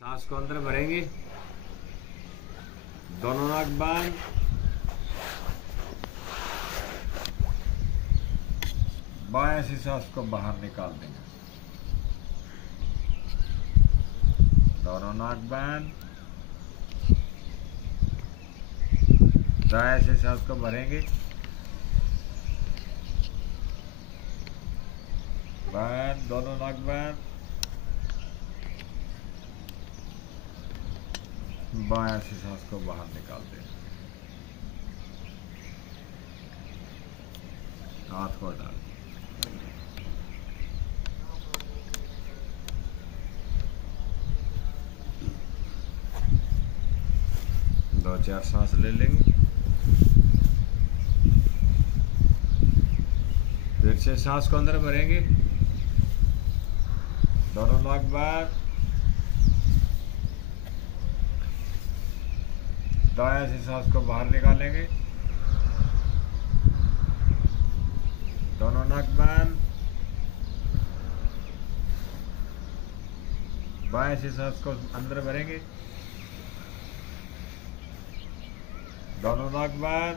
सांस को अंदर भरेंगे, दोनों नाक बंद, बाएं से सांस को बाहर निकाल देंगे, दोनों नाक बंद, दाएं से सांस को भरेंगे, बंद, दोनों नाक बंद, बाएं से सांस को बाहर निकाल दें, हाथ को डाल, दो चार सांस ले लेंगे, फिर से सांस को अंदर भरेंगे, दोनों नाक बंद, दाएं से सांस को बाहर निकालेंगे, दोनों नाक बंद, बाएं से सांस को अंदर भरेंगे, दोनों नाक बंद,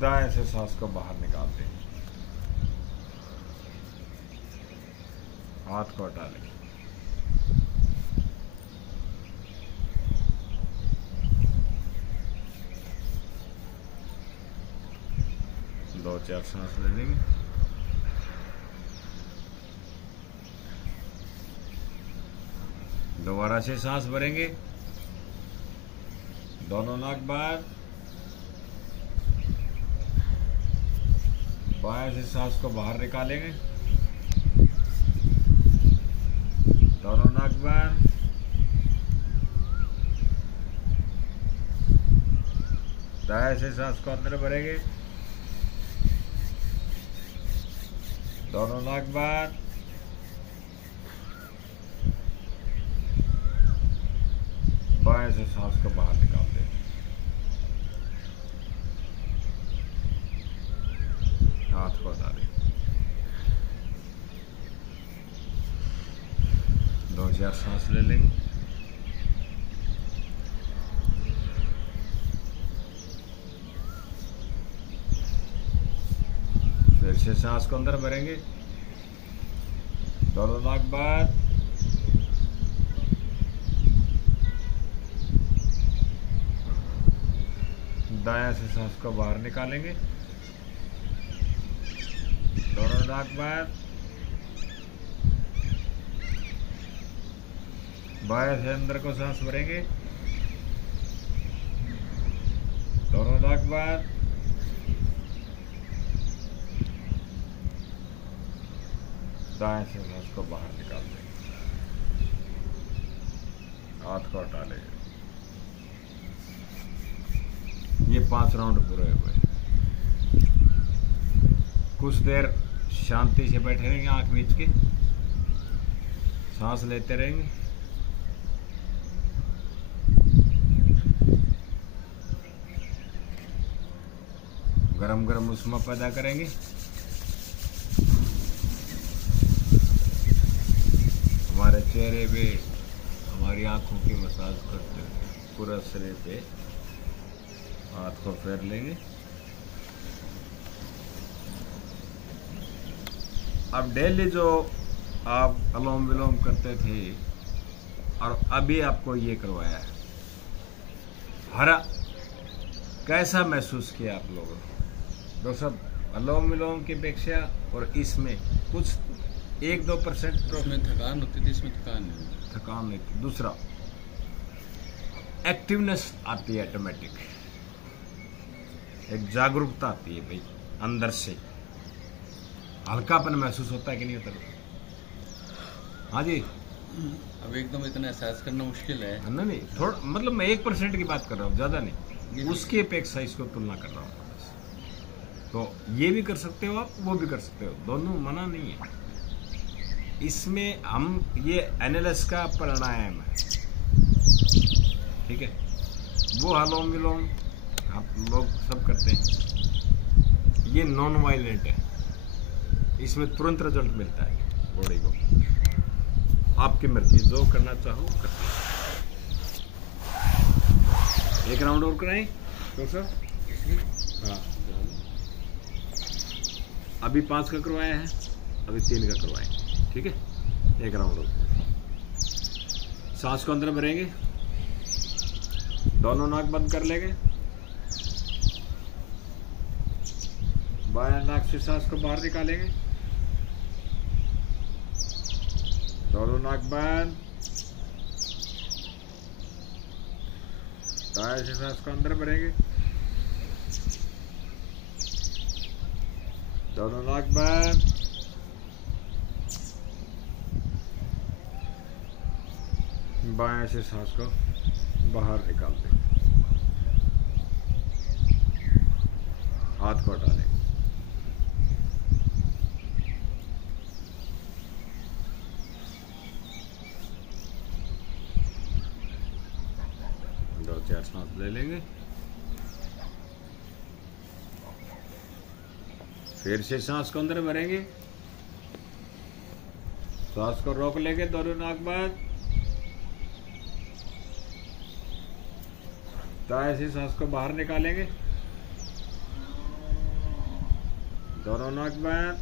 दाएं से सांस को बाहर निकाल दें, हाथ को हटा लें, दो चार सांस ले लेंगे, दोबारा से सांस भरेंगे, दोनों नाक बंद, बाएं से सांस को बाहर निकालेंगे, दोनों नाक बंद, दाएं से सांस को अंदर भरेंगे, दोनों नाक बंद, बाएं से सांस को बाहर निकाल दें, हाथ को हटा दें, दो चार सांस ले लेंगे, फिर से सांस को अंदर भरेंगे, दोनों नाक बंद, दाएं से सांस को बाहर निकालेंगे, दोनों नाक बंद, बाएं से अंदर को सांस भरेंगे, दोनों नाक बंद, दाएं से सांस को बाहर निकाल देंगे, हाथ को हटा लेंगे। ये 5 राउंड पूरे हुए। कुछ देर शांति से बैठे रहेंगे, आंख मीच के सांस लेते रहेंगे, गरम गरम उष्मा पैदा करेंगे, हमारे चेहरे पे हमारी आंखों की मसाज करते हुए पूरा शरीर पे हाथ को फेर लेंगे। अब डेली जो आप अनुलोम विलोम करते थे और अभी आपको ये करवाया है, हरा कैसा महसूस किया आप लोगों ने? तो सब अनुलोम विलोम की अपेक्षा और इसमें कुछ 1-2% इसमें थकान होती थी, इसमें थकान नहीं होती। थकान नहीं थी। दूसरा, एक्टिवनेस आती है, ऑटोमेटिक एक जागरूकता आती है भाई, अंदर से हल्कापन महसूस होता है कि नहीं होता? हाँ जी। अब एकदम इतना एहसास करना मुश्किल है। नहीं, थोड़ा मतलब मैं 1% की बात कर रहा हूँ, ज्यादा नहीं, उसकी अपेक्षा इसको तुलना कर रहा हूँ। तो ये भी कर सकते हो आप, वो भी कर सकते हो, दोनों मना नहीं है। इसमें हम ये एनालिसिस का प्राणायाम है, ठीक है, वो अनुलोम विलोम आप लोग सब करते हैं, ये नॉन वायलेंट है, इसमें तुरंत रिजल्ट मिलता है बॉडी को। आपकी मर्जी, जो करना चाहो कर सकते। एक राउंड और कराएं डॉक्टर साहब? हाँ, अभी 5 का करवाया है, अभी 3 का करवाएं, ठीक है? एक राउंड और। सांस को अंदर भरेंगे, दोनों नाक बंद कर लेंगे, बाएं नाक से सांस को बाहर निकालेंगे, दोनों नाक बंद, दाएं से सांस को अंदर भरेंगे, दोनों नाक बंद, बाएं से सांस को बाहर निकाल देंगे, हाथ को हटा लेंगे। दो चार सांस ले लेंगे, फिर से सांस को अंदर भरेंगे, सांस को रोक लेंगे, दोनों नाक बंद, दाएं से सांस को बाहर निकालेंगे, दोनों नाक बंद,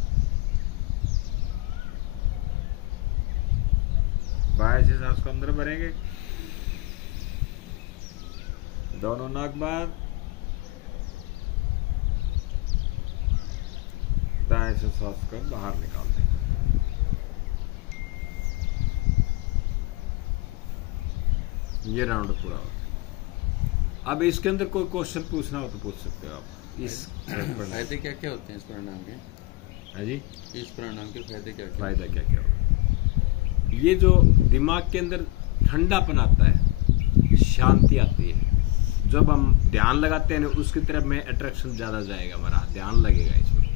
बाएं से सांस को अंदर भरेंगे, दोनों नाक बंद, दाएं से सांस को बाहर निकाल देंगे। ये राउंड पूरा हो। अब इसके अंदर कोई क्वेश्चन पूछना हो तो पूछ सकते हो आप। इस फायदे क्या क्या होते हैं इस प्राणायाम के? हाँ जी, इस प्राणायाम के फायदे क्या क्या? फायदा क्या क्या होगा? ये जो दिमाग के अंदर ठंडापन आता है, शांति आती है, जब हम ध्यान लगाते हैं उसकी तरफ में अट्रैक्शन ज़्यादा जाएगा, हमारा ध्यान लगेगा इसमें।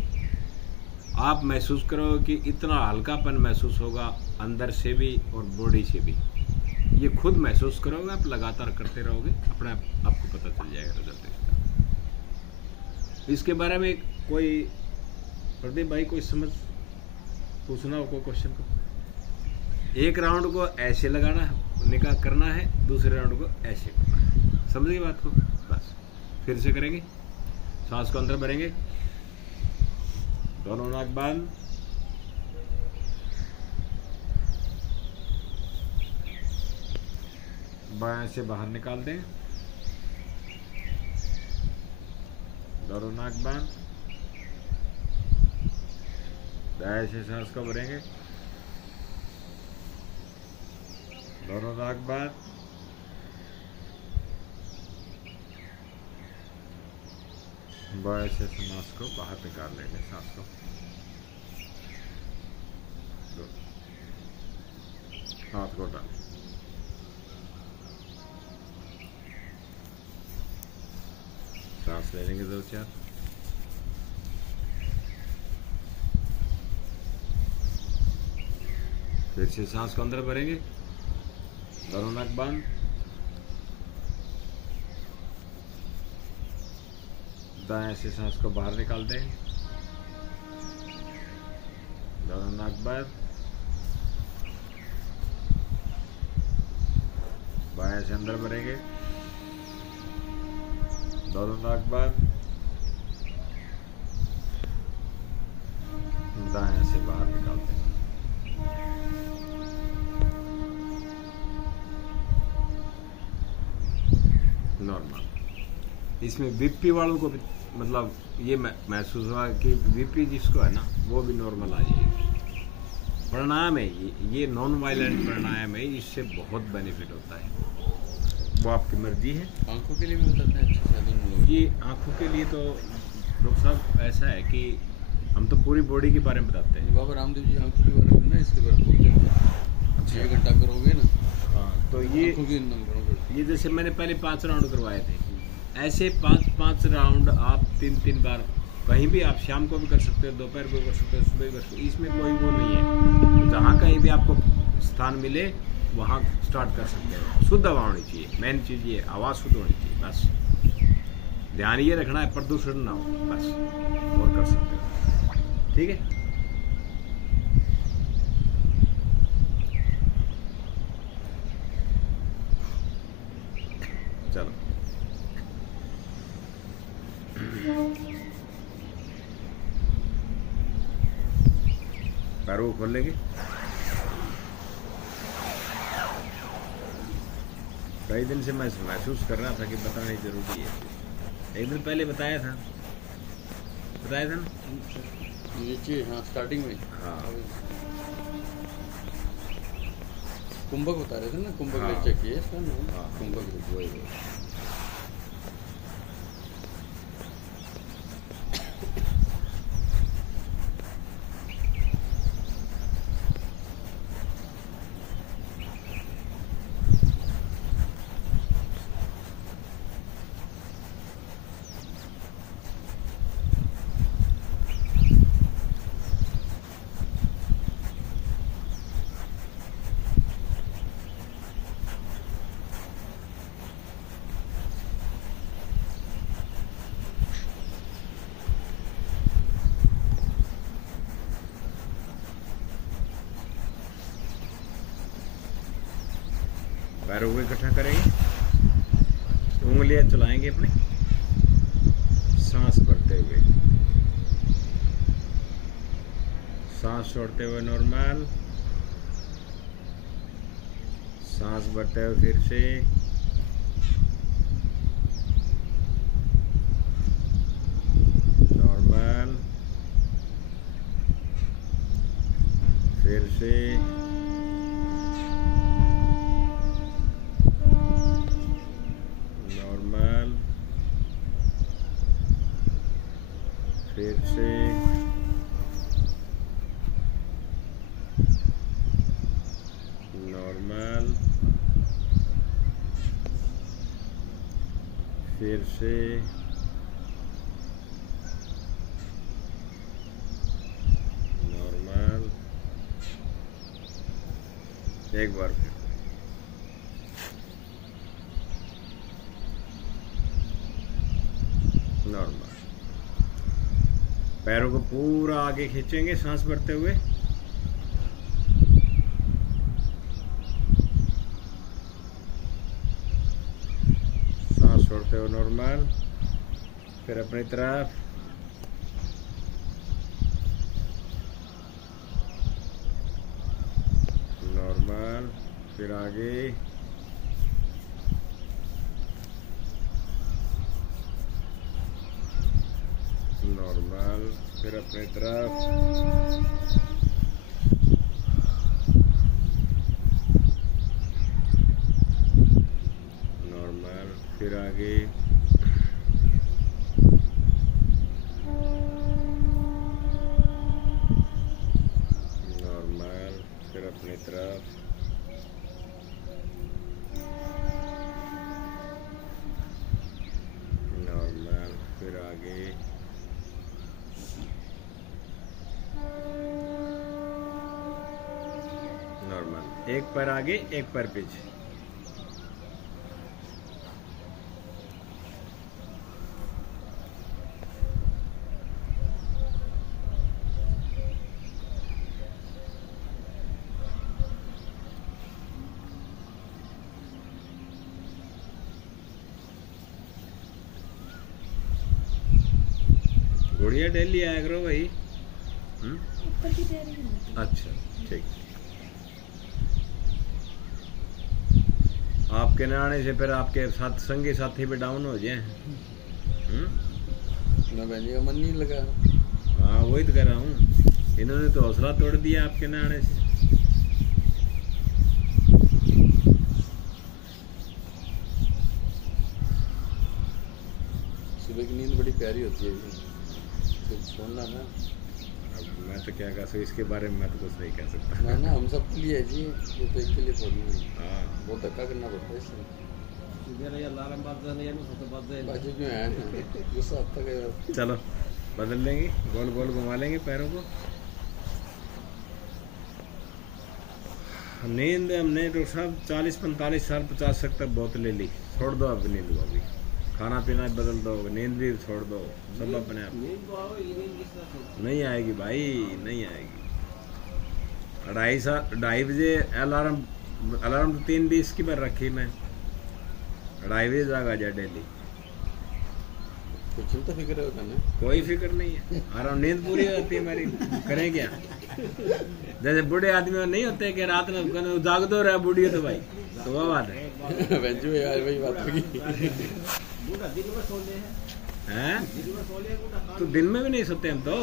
आप महसूस करोगे कि इतना हल्कापन महसूस होगा अंदर से भी और बॉडी से भी। ये खुद महसूस करोगे, आप लगातार करते रहोगे, अपने आपको पता चल जाएगा रिजल्ट इसका। इसके बारे में कोई प्रदीप भाई कोई समझ पूछना हो कोई क्वेश्चन को? एक राउंड को ऐसे लगाना निकाल करना है, दूसरे राउंड को ऐसे करना है। समझ गए बात को? बस फिर से करेंगे, सांस को अंदर भरेंगे, दोनों नाक बंद, बाएं से बाहर निकाल दें, दोनों नाक बंद, दाएं से सांस को भरेंगे, दोनों नाक बंद, बाएं से सांस को बाहर निकाल लेंगे, सांस को हाथ को डाल, सांस ले लेंगे 2-4, फिर से सांस को अंदर भरेंगे, दोनों नाक बंद, दाएं से सांस को बाहर निकाल दें, दोनों नाक बंद, बाएं से अंदर भरेंगे, दोनों नाक बंद, दाएं से बाहर निकाल दें। नॉर्मल। इसमें बीपी वालों को भी मतलब ये महसूस हुआ कि बीपी जिसको है ना वो भी नॉर्मल आ जाएगी। प्राणायाम है ये नॉन वायलेंट प्राणायाम है, इससे बहुत बेनिफिट होता है, वो आपकी मर्जी है। आंखों के लिए भी बताते हैं अच्छे साधन? ये आंखों के लिए तो डॉक्टर साहब ऐसा है कि हम तो पूरी बॉडी के बारे में बताते हैं। बाबा रामदेव जी आंखों के बारे में ना इसके बारे में बोलते हैं। 6 घंटा करोगे ना, हाँ, तो ये जैसे मैंने पहले 5 राउंड करवाए थे, ऐसे 5 राउंड आप 3 बार कहीं भी, आप शाम को भी कर सकते हो, दोपहर को कर सकते हो, सुबह कर सकते हो, इसमें कोई वो नहीं है। तो जहाँ कहीं भी आपको स्थान मिले वहाँ स्टार्ट कर सकते हो। शुद्ध हवा होनी चाहिए, मेन चीज़ ये, आवाज़ शुद्ध होनी चाहिए, बस ध्यान ये रखना है प्रदूषण ना हो, बस, और कर सकते हो। ठीक है, पैरों को खोल लेंगे। कई दिन से मैं महसूस कर रहा था कि बताना जरूरी है। एक दिन पहले बताया था ना। नीचे हाँ स्टार्टिंग में हाँ कुंभक बता रहे थे ना, कुंभक हाँ। लेक्चर किए इसका नाम हाँ। कुंभक। वही पैरों को इकट्ठा करेंगे, उंगलियां चलाएंगे अपने, सांस भरते हुए, सांस छोड़ते हुए नॉर्मल, सांस भरते हुए फिर से, नॉर्मल, फिर से, फिर से, नॉर्मल, फिर से, नॉर्मल, एक बार फिर नॉर्मल। पैरों को पूरा आगे खींचेंगे सांस भरते हुए, सांस छोड़ते हुए नॉर्मल, फिर अपनी तरफ, नॉर्मल, फिर आगे, नॉर्मल, फिर अपनी तरफ, नॉर्मल, फिर आगे, नॉर्मल, फिर अपनी तरफ, नॉर्मल, फिर आगे, नॉर्मल। एक पैर आगे, एक पैर पीछे, गुड़िया डेली आया करो भाई। अच्छा ठीक। आपके न आने से फिर आपके साथ संगी साथी भी डाउन हो जाए। ना बहन जी का मन नहीं लगा। हाँ वही तो कह रहा हूँ, इन्होंने तो हौसला तोड़ दिया आपके न आने से। सुबह की नींद बड़ी प्यारी होती है, छोड़ना ना। अब मैं तो क्या कह सकता, इसके बारे में मैं तो कुछ नहीं कह सकता। ना ना हम सब के लिए है जी, ये तो एक के लिए थोड़ी है। हाँ बहुत धक्का करना पड़ता है इसमें। बाजू क्यों आया ना, गुस्सा आता है। चलो बदल लेंगे, गोल गोल घुमा लेंगे पैरों को। नींद हमने तो सब 40-45 साल 50 तक बहुत ले ली। छोड़ दो अब नींद को, अभी खाना पीना बदल दो, नींद भी छोड़ दो, सब अपने आप। नहीं आएगी भाई, नहीं आएगी। 2:30 बजे अलार्म तो 3:20 की बार रखी मैं। 2:30 बजे जागा जा डेली। कुछ चिंता फिक्र होगा ना, कोई फिक्र नहीं है, आराम, नींद पूरी हो जाती है हमारी। करें क्या? जैसे बूढ़े आदमी में नहीं होते कि रात में कहने जाग दो रहा बूढ़ी है तो भाई, तो वो बात है। बेंच में यार वही बात होगी। हैं? तो दिन में भी नहीं सोते हम तो।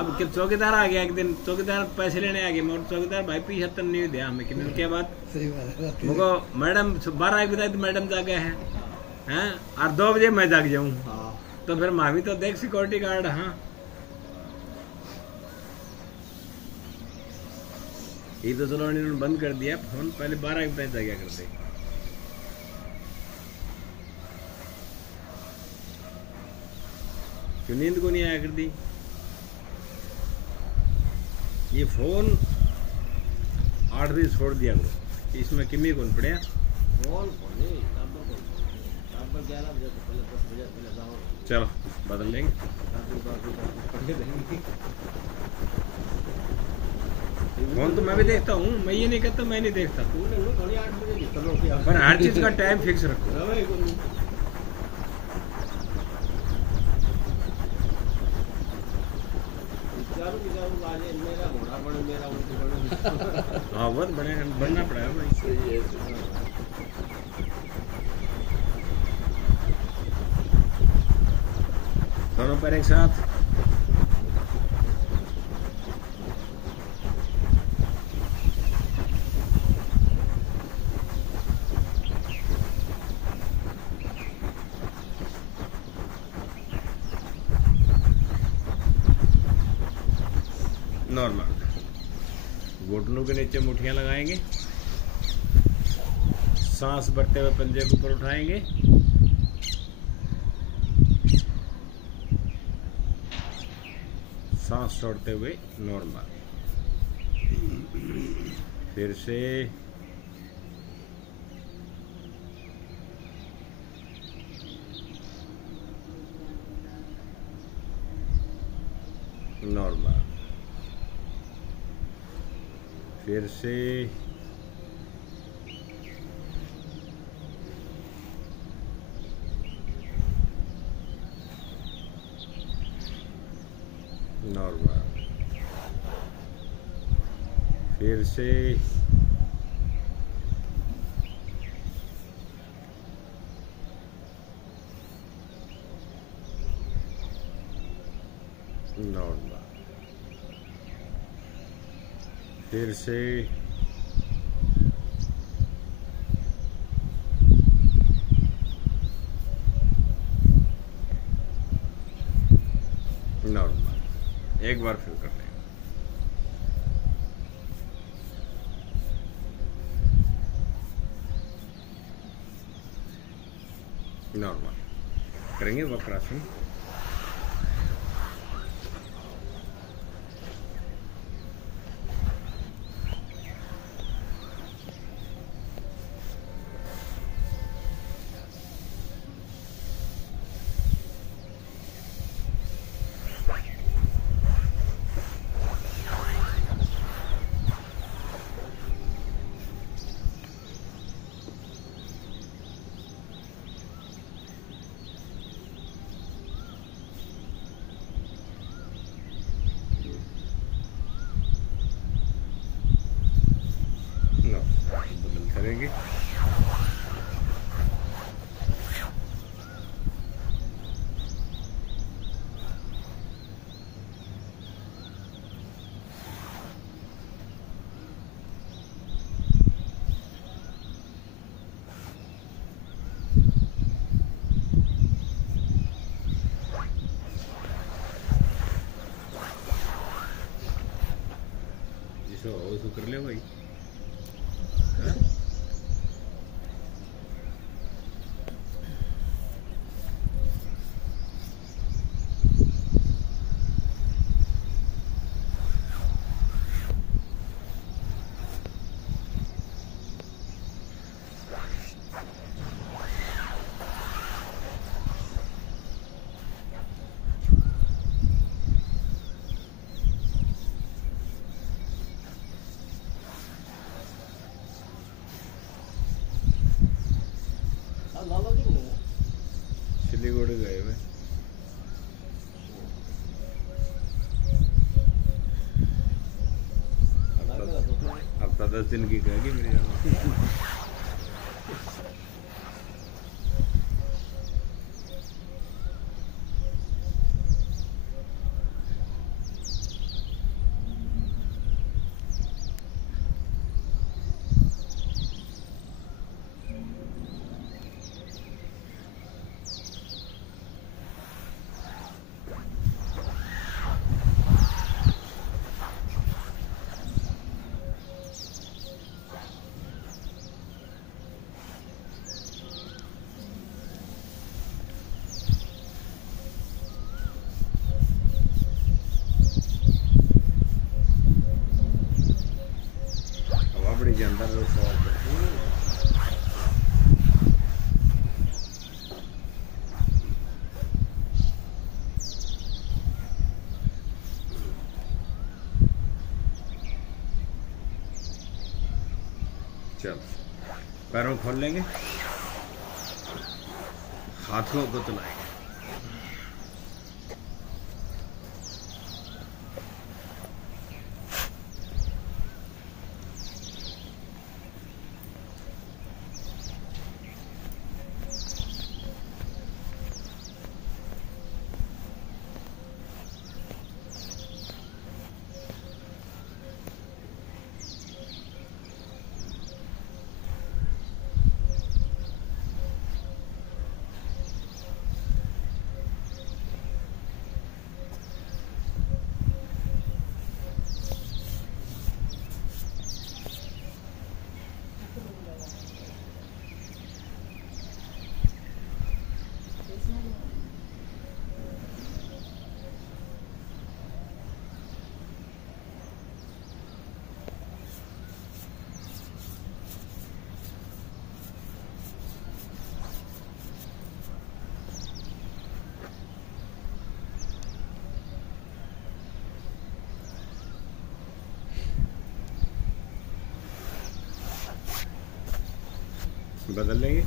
अब कि चौकीदार आ गया एक दिन, चौकीदार पैसे लेने आ गया, मोर चौकीदार भाई 75 नहीं दिया हमें कि क्या बात। मुझको मैडम 12 बजे तो मैडम जागे हैं और 2 बजे मैं जाग जाऊं, तो फिर मामी तो देख सिक्योरिटी गार्ड। हाँ ये तो चलो इन्होंने बंद कर दिया फोन, पहले 12 बजे जागया करते। क्यों नींद को नहीं आया करती? ये फोन 8 दिन छोड़ दिया करो, इसमें किमी कौन पड़े। चलो बदल लेंगे। फोन तो मैं भी देखता हूँ, मैं ये नहीं कहता मैं नहीं देखता, पर हर चीज का टाइम फिक्स रखो। हाँ बहुत बनना पड़ेगा भाई। दोनों पैर एक साथ। नॉर्मल। घुटनों के नीचे मुठियां लगाएंगे, सांस भरते हुए पंजे को ऊपर उठाएंगे, सांस छोड़ते हुए नॉर्मल। फिर से नॉर्मल। फिर से नॉर्मल। फिर से नॉर्मल। फिर से नॉर्मल। एक बार फिर कर लें। नॉर्मल करेंगे वक्रासन। करेंगे जिसो कर ले भाई। हफ्ता 10 दिन की कहेगी मेरी आवाज़। बड़ी जानदार सवाल करती है। चलो पैरों खोल लेंगे, हाथों को चलाएंगे। बदल लेंगे।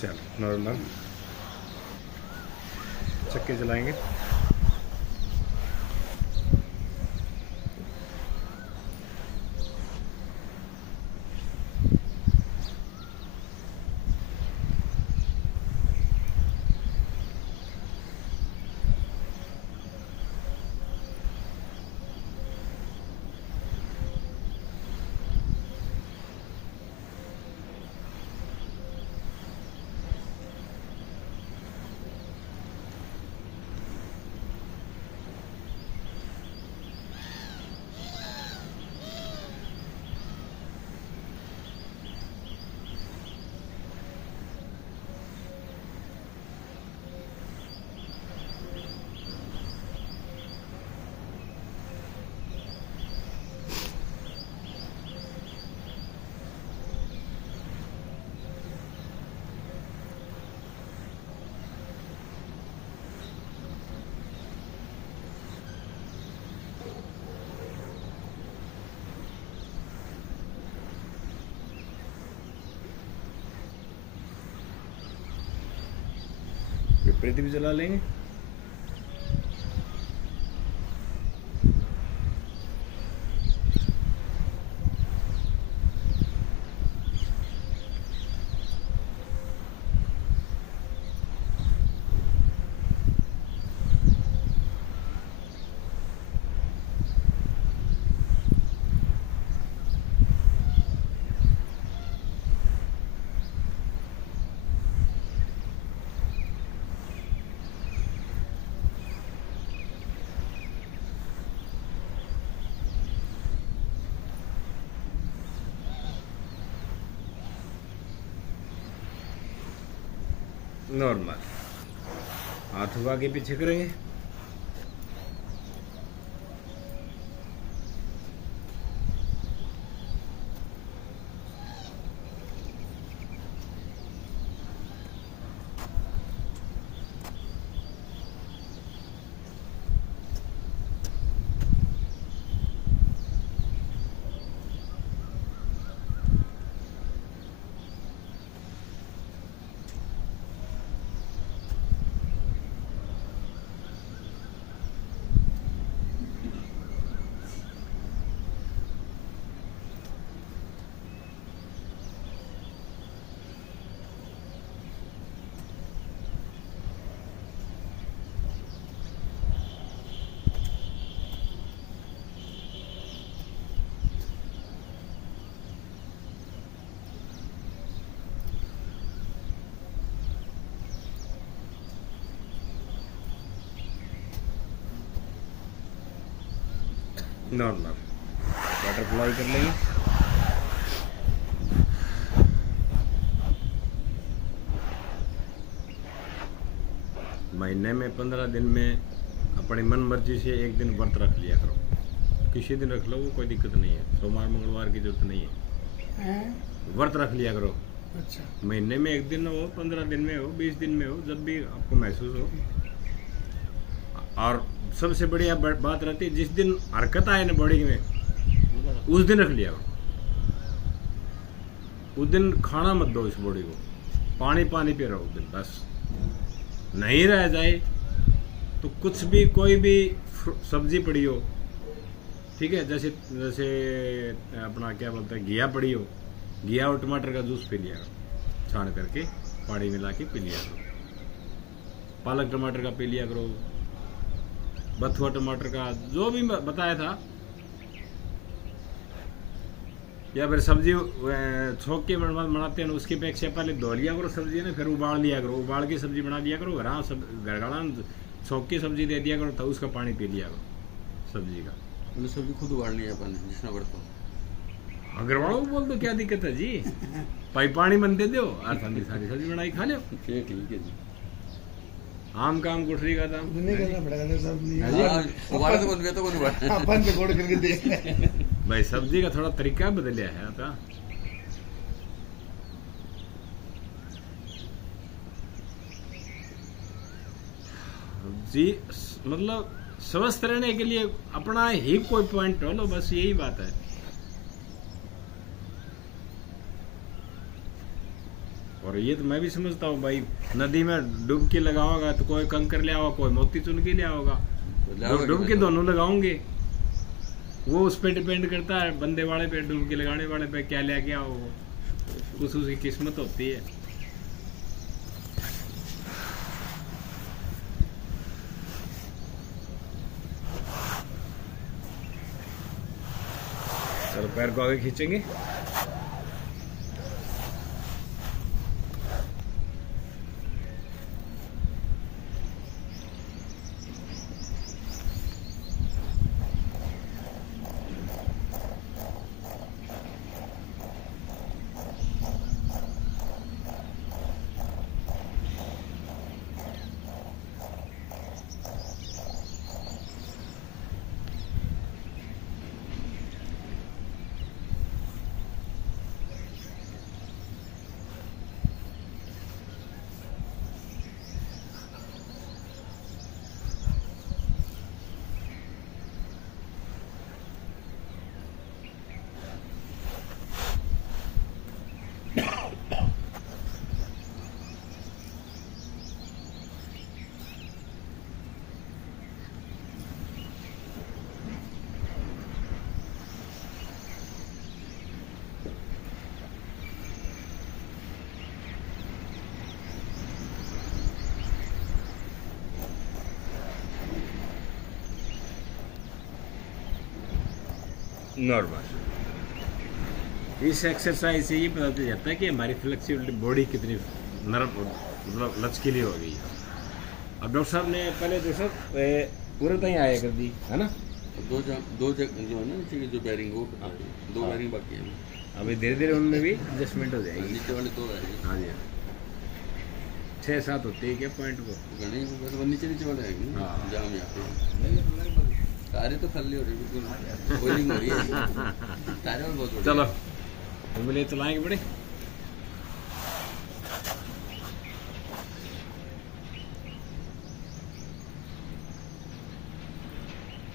चलो नॉर्मल चक्के चलाएंगे। प्रीति भी चला लेंगे। नॉर्मल हाथ हुआ के पीछे करेंगे। नॉर्मल बटरफ्लाई कर लेंगे। महीने में 15 दिन में अपनी मन मर्जी से एक दिन व्रत रख लिया करो। किसी दिन रख लो, वो कोई दिक्कत नहीं है। सोमवार मंगलवार की जरूरत नहीं है, व्रत रख लिया करो। अच्छा, महीने में एक दिन हो, 15 दिन में हो, 20 दिन में हो, जब भी आपको महसूस हो। और सबसे बढ़िया बात रहती है, जिस दिन हरकत आए ना बॉडी में, उस दिन रख लिया करो। उस दिन खाना मत दो इस बॉडी को, पानी पानी पी रहो उस दिन बस। नहीं रह जाए तो कुछ भी, कोई भी सब्जी पड़ी हो, ठीक है, जैसे जैसे अपना क्या बोलते हैं, घिया पड़ी हो, घिया और टमाटर का जूस पी लिया करो, छान करके पानी मिला के पी लिया करो। पालक टमाटर का पी लिया करो, बथुआ टमाटर का, जो भी बताया था। या फिर सब्जी छोंक के बनाते हैं, उसकी अपेक्षा पहले धो लिया करो सब्जी ना, फिर उबाल लिया करो, उबाल के सब्जी बना लिया करो। घरगड़ा छोंक की सब्जी दे दिया करो, तो उसका पानी पी लिया करो सब्जी का। मतलब सब्जी खुद उबालनी है अपन, जिसना करता हूँ। अगर वालों बोल दो, क्या दिक्कत है जी। पाई पानी बन दे दो और सारी सब्जी बनाई खा लो। ठीक है जी। आम काम गुठरी का दाम नहीं करना पड़ेगा सब नहीं। हमारा तो बन गया, तो बन अपन से गोड़ करके देख भाई, सब्जी का थोड़ा तरीका बदलिया है आता। जी मतलब स्वस्थ रहने के लिए अपना ही कोई पॉइंट लो, बस यही बात है। और ये तो मैं भी समझता हूँ भाई, नदी में डुबकी लगाओगा तो कोई कंकर ले आओगा, कोई मोती चुन के ले आओगा। डुबकी दोनों लगाओगे, वो उस पे डिपेंड करता है, बंदे वाले पे, डुबकी लगाने वाले पे क्या ले के आओ, कुछ उसकी किस्मत होती है। चलो पैर को आगे खींचेंगे। नॉर्मल। इस एक्सरसाइज से ये पता चल जाता है कि हमारी फ्लेक्सिबिलिटी बॉडी कितनी नरम मतलब लचकीली हो गई है। अब डॉक्टर साहब ने पहले पूरे तक आया कर दी है ना, दो जगह जो है ना नीचे की जो बैरिंग वो दो बैरिंग बाकी है। अभी धीरे धीरे उनमें भी एडजस्टमेंट हो जाएगी। नीचे वाले दो बैरिंग। हाँ जी, 6-7 होती है क्या पॉइंट को गणे वो नीचे वाले आएंगे ना, हाँ। जाम यहाँ पे तारे तो खाली हो रही है बिल्कुल, बोलिंग हो रही है तारे और बहुत हो रही है। चलो उंगली चलाएंगे बड़े।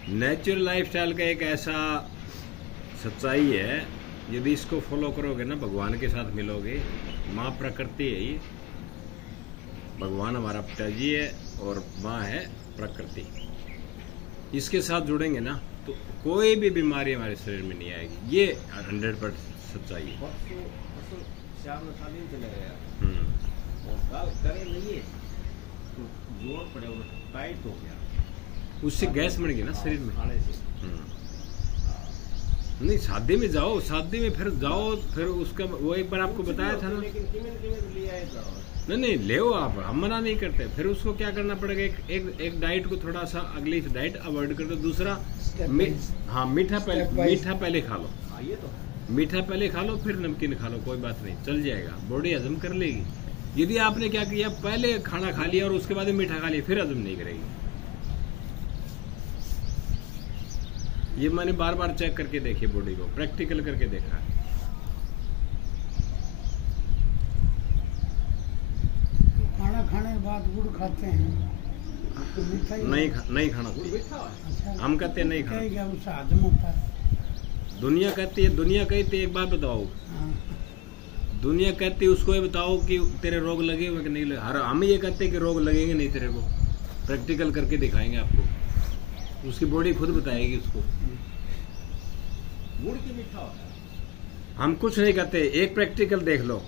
नेचुरल लाइफस्टाइल का एक ऐसा सच्चाई है, यदि इसको फॉलो करोगे ना भगवान के साथ मिलोगे। माँ प्रकृति है, ये भगवान हमारा पिताजी है और माँ है प्रकृति। इसके साथ जुड़ेंगे ना तो कोई भी बीमारी हमारे शरीर में नहीं आएगी। ये 100% सच्चाई है। उससे गैस बन गई ना शरीर में। नहीं शादी में जाओ, शादी में फिर जाओ, फिर उसका वो एक बार आपको बताया था ना। नहीं ले आप, हम मना नहीं करते। फिर उसको क्या करना पड़ेगा, एक डाइट को थोड़ा सा अगली डाइट अवॉइड कर दो। दूसरा हाँ मीठा पहले खा लो, मीठा पहले खा लो फिर नमकीन खा लो, कोई बात नहीं, चल जाएगा, बॉडी हजम कर लेगी। यदि आपने क्या किया, पहले खाना खा लिया और उसके बाद मीठा खा लिया, फिर हजम नहीं करेगी। ये मैंने बार बार चेक करके देखी बॉडी को, प्रैक्टिकल करके देखा है। खाना खाने के बाद गुड़ खाते हैं तो मीठा नहीं खाना चाहिए। अच्छा, हम कहते हैं नहीं खाना, क्या उससे हजम होता है। दुनिया कहती है, दुनिया कहती है, एक बात बताओ, हाँ, दुनिया कहती है उसको ये बताओ कि तेरे रोग लगे हुए कि नहीं लगे। हम ये कहते हैं कि रोग लगेंगे नहीं तेरे को, प्रैक्टिकल करके दिखाएंगे आपको, उसकी बॉडी खुद बताएगी उसको। गुड़ की मीठा होता है। हम कुछ नहीं कहते, एक प्रैक्टिकल देख लो।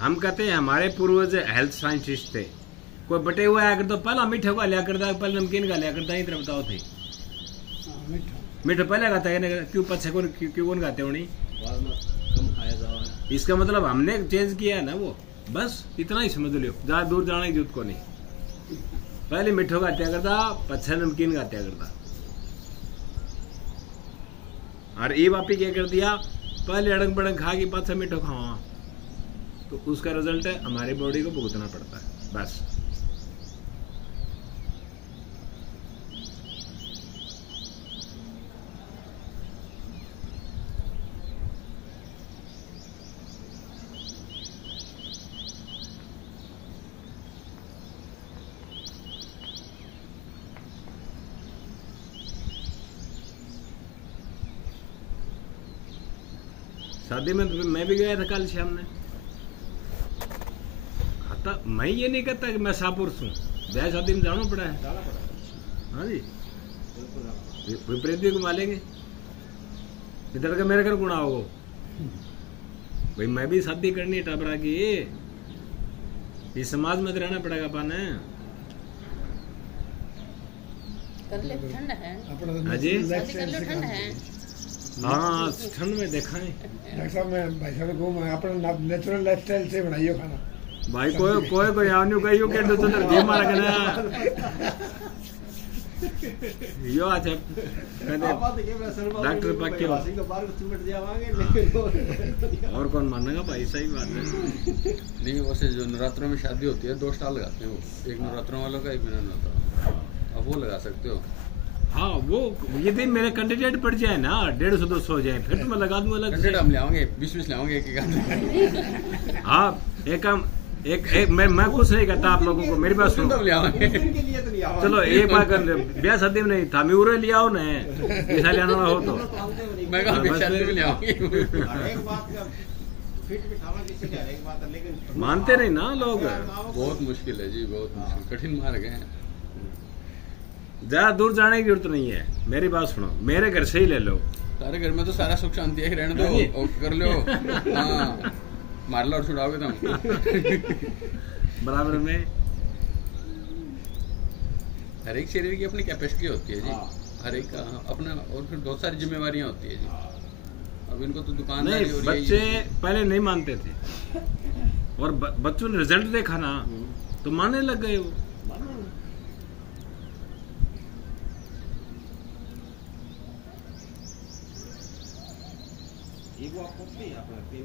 हम कहते हैं हमारे पूर्वज हेल्थ साइंटिस्ट थे, कोई बटे हुआ आया करता पहला मीठा का लिया करता, पहले नमकीन का लिया करता, इतना बताओ थे। मीठा मीठा पहले खाता है, क्यों पछे क्यों कौन खाते हो नहीं? बाद में कम खाया जाओ। इसका मतलब हमने चेंज किया है ना वो, बस इतना ही समझ लो। ज्यादा दूर जाने की जरूरत को नहीं। पहले मीठो का हत्या करता, पछे नमकीन का हत्या करता। और ये वापी क्या कर दिया, पहले अड़ंग बड़ंग खा के पाछा मीठो खावा, तो उसका रिजल्ट है हमारी बॉडी को भुगतना पड़ता है, बस। शादी में मैं भी गया था कल शाम में। खाता मैं ये नहीं कहता कि मैं सापुरुष हूँ, ब्याह शादी में जाना पड़ा है। हाँ जी, विपरीत भी घुमा लेंगे, इधर का मेरे घर गुणा हो भाई। मैं भी शादी करनी है टाबरा की, इस समाज में रहना पड़ेगा पाने। कर ले, ठंड है। हाँ जी, शादी कर लो, ठंड है। हाँ ठंड में देखा है डॉक्टर साहब मैं भाई साहब को अपना नेचुरल लाइफस्टाइल से बनाइयो खाना भाई। कोई आवन्यू कहियो के चंद्र जे मारा कना यो अच्छा डॉक्टर पक्के हो और कौन मानेगा भाई, सही बात है। नहीं वैसे जो नवरात्रों में शादी होती है 2 स्टाल लगाते हैं वो, एक नवरात्रों वालों का, एक बिना नवरात्रों। अब वो लगा सकते हो। हाँ वो यदि मेरे कैंडिडेट पड़ जाए ना 150-200 हो जाए, फिर तो मैं लगा दूंगा अलग से। कैंडिडेट हम ले आएंगे 20-20 ले आएंगे एक। हाँ एक मैं कुछ नहीं कहता आप लोगों को, मेरी बात सुनो। ले आएंगे चलो एक बार कर ले, ब्याह शादी में नहीं था मैं उरे लिया हो ना, ऐसा लेना हो तो मैं कहा शादी में ले आएंगे। मानते नहीं ना लोग। बहुत मुश्किल है जी, बहुत मुश्किल, कठिन मार्ग है। ज्यादा दूर जाने की जरूरत नहीं है, मेरी बात सुनो, मेरे घर से ही ले लो। तारे घर में तो सारा सुख शांति है, रहने दो और कर लो। हाँ मार लो और छुड़ाओगे तुम बराबर में। हर एक शरीर की अपनी कैपेसिटी होती है जी, हर एक का अपना, और फिर बहुत सारी जिम्मेवारियां होती है जी। अब इनको तो दुकानदारी नहीं, हो रही है बच्चे ये। पहले नहीं मानते थे और बच्चों ने रिजल्ट देखा ना तो मानने लग गए वो। ये वो आपको नहीं अपना 3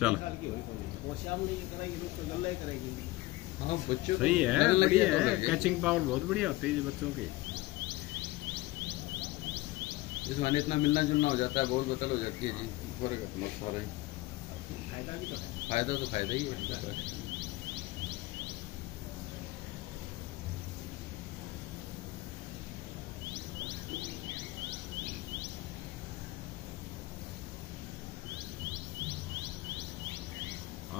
चलो। साल की होगी कोई वो शाम नहीं करेगी लोग तो गल्ला ही करेगी। हाँ बच्चों को सही है, लगने लगी बढ़िया तो है, लगे। कैचिंग पावर बहुत बढ़िया होती है ये बच्चों की। इस माने इतना मिलना जुलना हो जाता है, बहुत बतल हो जाती है जी। फर्क अपना सारा ही फायदा भी तो है। फायदा तो फायदा ही है।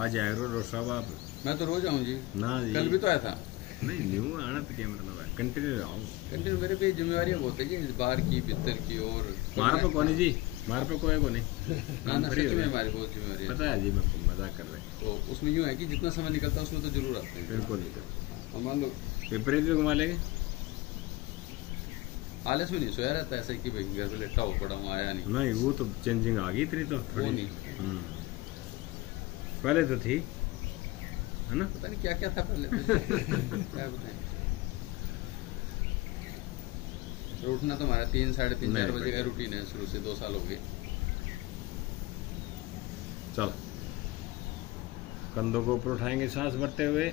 आज आए रो साहब आप? मैं तो रोज आऊँ जी, ना जी, कल भी तो आया था। नहीं न्यू आना तो क्या मतलब है, कंटिन्यू आओ। कंटिन्यू मेरे पे जिम्मेवारियाँ बहुत है जी, बाहर की भीतर की। और मार पे कौन है जी, मार पे कोई को नहीं। ना ना फ्री सच हो में गए। हमारी बहुत जिम्मेवारी है। पता है जी, मैं मजाक कर रहे हैं। तो उसमें यूँ है कि जितना समय निकलता है उसमें तो जरूर आते हैं। बिल्कुल नहीं करते। और मान लो विपरीत भी घुमा लेंगे। आलस में नहीं सोया रहता है ऐसा कि भाई घर पे लेटा हो पड़ा हूँ, आया नहीं। नहीं, वो तो चेंजिंग आ गई इतनी तो वो थोड़ी। नहीं, पहले तो थी, है ना। पता नहीं क्या क्या था पहले तो। क्या बताएं। तो उठना तो हमारा 3, साढ़े 3, 4 नहीं, बजे का रूटीन है शुरू से, 2 साल हो गए। चलो, कंधों को ऊपर उठाएंगे सांस भरते हुए,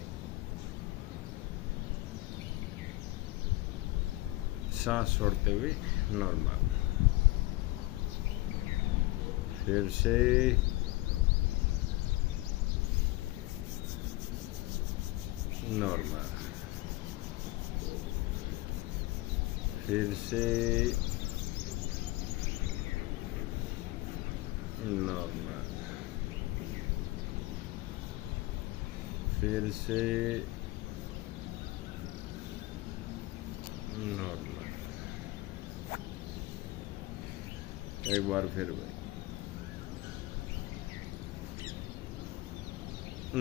सांस छोड़ते हुए नॉर्मल। फिर से नॉर्मल, फिर से नॉर्मल, फिर से नॉर्मल। एक बार फिर भाई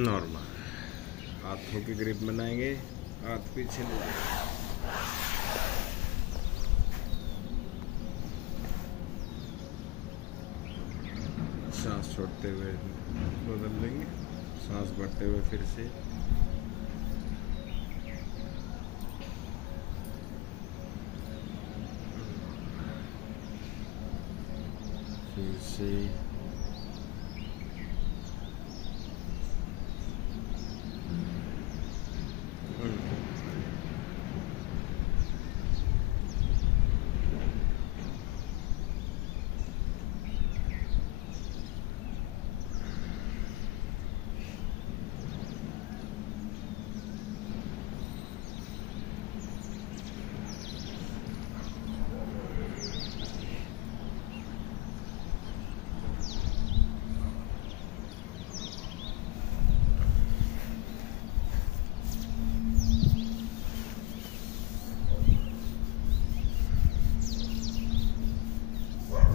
नॉर्मल। हाथों की ग्रिप बनाएंगे, हाथ पीछे ले जाएंगे। सांस छोड़ते हुए बदल लेंगे, सांस बढ़ते हुए फिर से। फिर से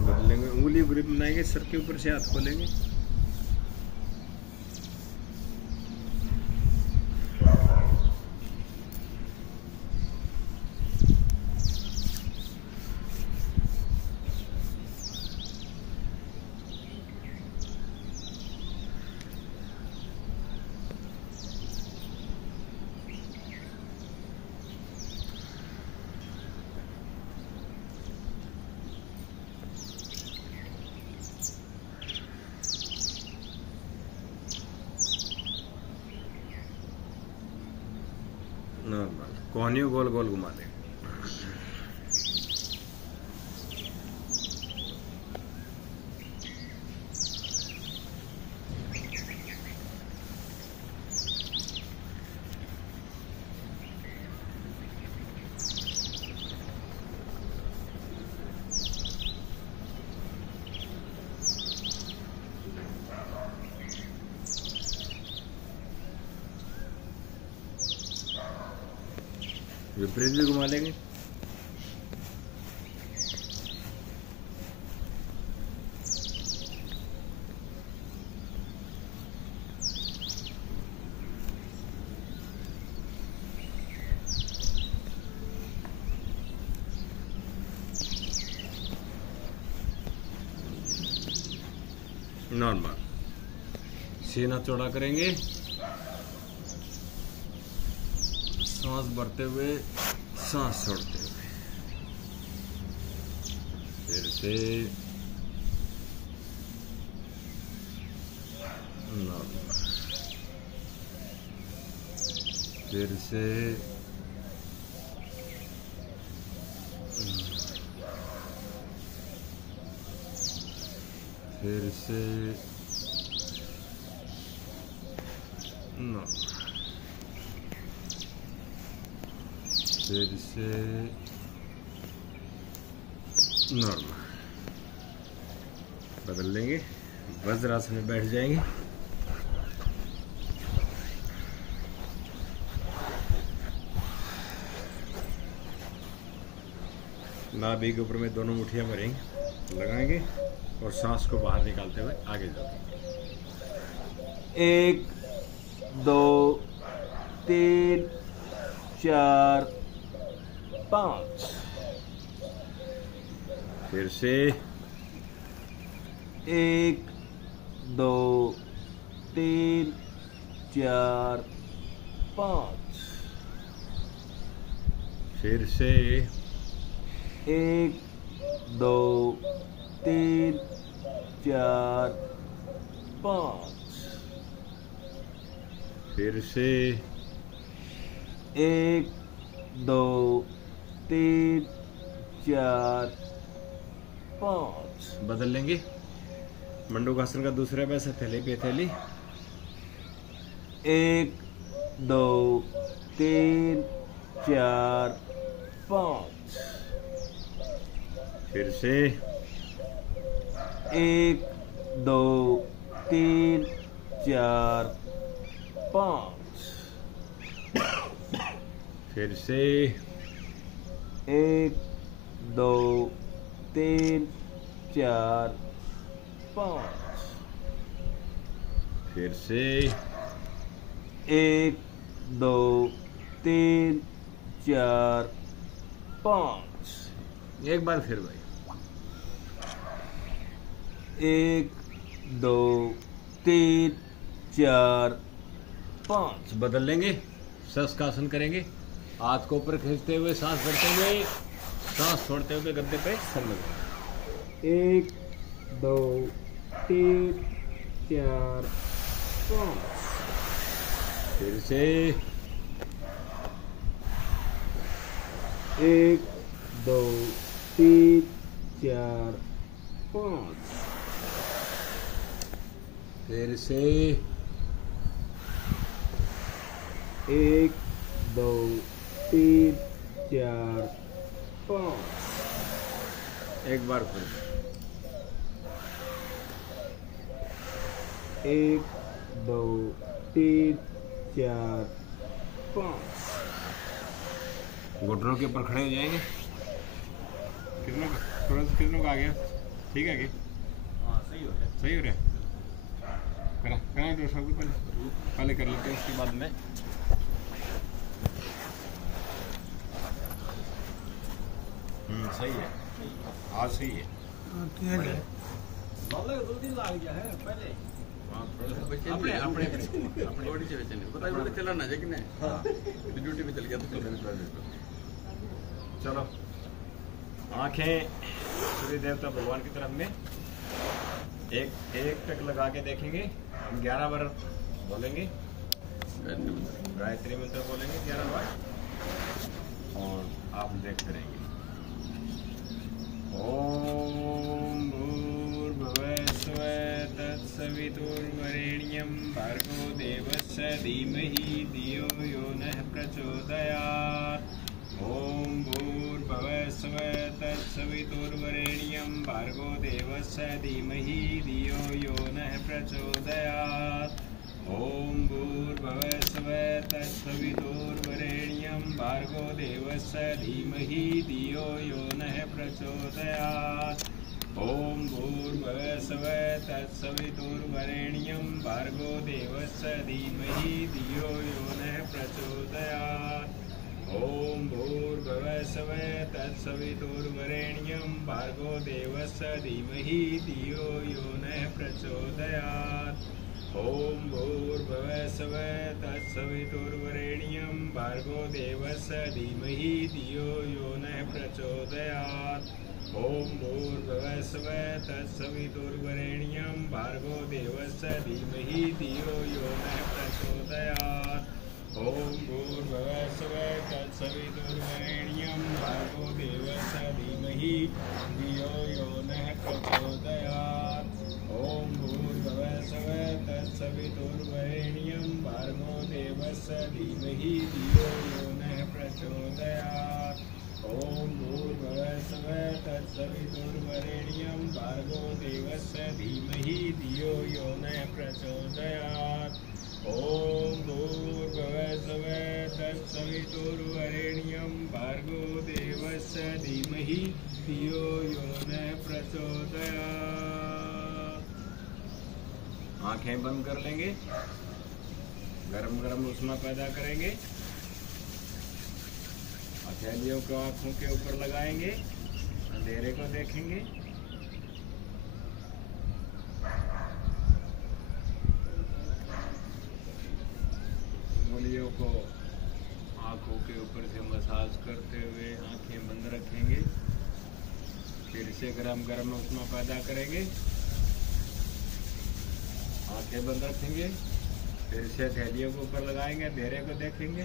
बदलेंगे, उंगली ग्रिप बनाएंगे, सर के ऊपर से हाथ खोलेंगे। नॉर्मल, कोहनियों गोल गोल घुमा देंगे। विपरीत भी घुमा लेंगे। नॉर्मल। सीना चौड़ा करेंगे, सांस भरते हुए सांस छोड़ते हुए। फिर से नॉर्मल। फिर से फिर से नॉर्मल। फिर से नॉर्मल। बदल लेंगे, वज्रासन में बैठ जाएंगे। नाभि के ऊपर में दोनों मुठियां भरेंगे, लगाएंगे और सांस को बाहर निकालते हुए आगे जाएंगे। 1 2 3 4 5। फिर से 1 2 3 4 5। फिर से 1 2 3 4 5। फिर से 1 2 3 4 5। बदल लेंगे। मंडूकासन का दूसरा पैसा थैली पे थैली। 1 2 3 4 5। फिर से 1 2 3 4 5। फिर से 1 2 3 4 5। फिर से 1 2 3 4 5। एक बार फिर भाई। 1 2 3 4 5। बदल लेंगे, शस्कासन करेंगे। हाथ को ऊपर खींचते हुए सांस भरते हुए सांस छोड़ते हुए गद्दे पे सर लगाएंगे। 1 2 3 4 5। फिर से 1 2 3 4 5। फिर से 1 2 3 4 5। एक बार फिर 1 2 3 4 5। घुटनों के ऊपर खड़े हो जाएंगे। कितनों का थोड़ा सा कितनों का आ गया? ठीक है कि हाँ सही हो गया। सही हो रहा है? करा करा तो सबको पहले कर लेते हैं, उसके बाद में सही है। आज सही है। बाबा को 2 दिन लग गया है पहले। हाँ, थोड़ा सा बच्चे अपने अपने अपने बॉडी से बच्चे नहीं पता है, बोले चला ना जाए कि नहीं। हाँ ड्यूटी पे चल गया तो चलो आंखें सूर्य देवता भगवान की तरफ में एक टक लगा के देखेंगे। 11 बार बोलेंगे, गायत्री मंत्र बोलेंगे 11 बार और आप देखते रहेंगे। ओम भूर्भुवः स्वः तत्सवितुर्वरेण्यं भर्गो देवस्य धीमहि धियो यो नः प्रचोदयात्। ओम भूर्भुवः स्वः तत्सवितुर्वरेण्यं भर्गो देवस्य धीमहि धियो यो नः प्रचोदयात्। ओम भूर्भुवः स्वः तत्सवितुर्वरेण्यं भर्गो देवस्य धीमहि धियो यो नः प्रचोदयात्। ओम भूर्भुवः स्वः तत्सवितुर्वरेण्यं भर्गो देवस्य धीमहि धियो यो नः प्रचोदयात्। ओम भूर्भुवः स्वः तत्सवितुर्वरेण्यं भार्गो देवस्य धीमहि धियो यो नः प्रचोदयात्। ॐ भूर्भुवः स्वः तत्सवितुर्वरेण्यं भार्गो देवस्य धीमहि धियो यो नः प्रचोदयात्। ॐ भूर्भुवः स्वः तत्सवितुर्वरेण्यं भार्गो देवस्य धीमहि धियो यो नः प्रचोदयात्। ॐ भूर्भुवः स्वः तत्सवितुर्वरेण्यं भार्गो देवस्य धीमहि धियो यो नः प्रचोदयात्। ॐ भूर्भुवः स्वः तत्सवितुर्वरेण्यं भार्गो देवस्य धीमहि धियो यो नः प्रचोदयात्। ॐ भूर्भुवः स्वः तत्सवितुर्वरेण्यं भार्गो देवस्य धीमहि धियो यो नः प्रचोदयात्। ॐ भूर्भुवः स्वः तत्सवितुर्वरेण्यं भार्गो देवस्य धीमहि धियो यो नः प्रचोदयात्। आंखें बंद कर लेंगे, गरम गरम उष्मा पैदा करेंगे। हथेलियों को आंखों के ऊपर लगाएंगे, अंधेरे को देखेंगे। उंगलियों को आंखों के ऊपर से मसाज करते हुए आंखें बंद रखेंगे। फिर से गरम गरम उष्मा पैदा करेंगे, आंखें बंद रखेंगे। फिर से हथेलियों को ऊपर लगाएंगे, अंधेरे को देखेंगे।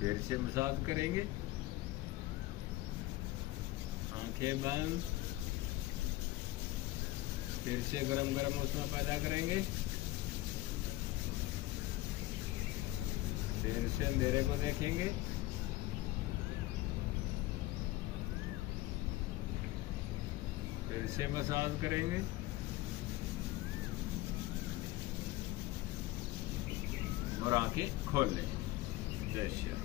फिर से मसाज करेंगे, आंखें बंद। फिर से गरम गरम उष्मा पैदा करेंगे। फिर से अंधेरे को देखेंगे। फिर से मसाज करेंगे। और आंखें खोल लें। जय श्री राम।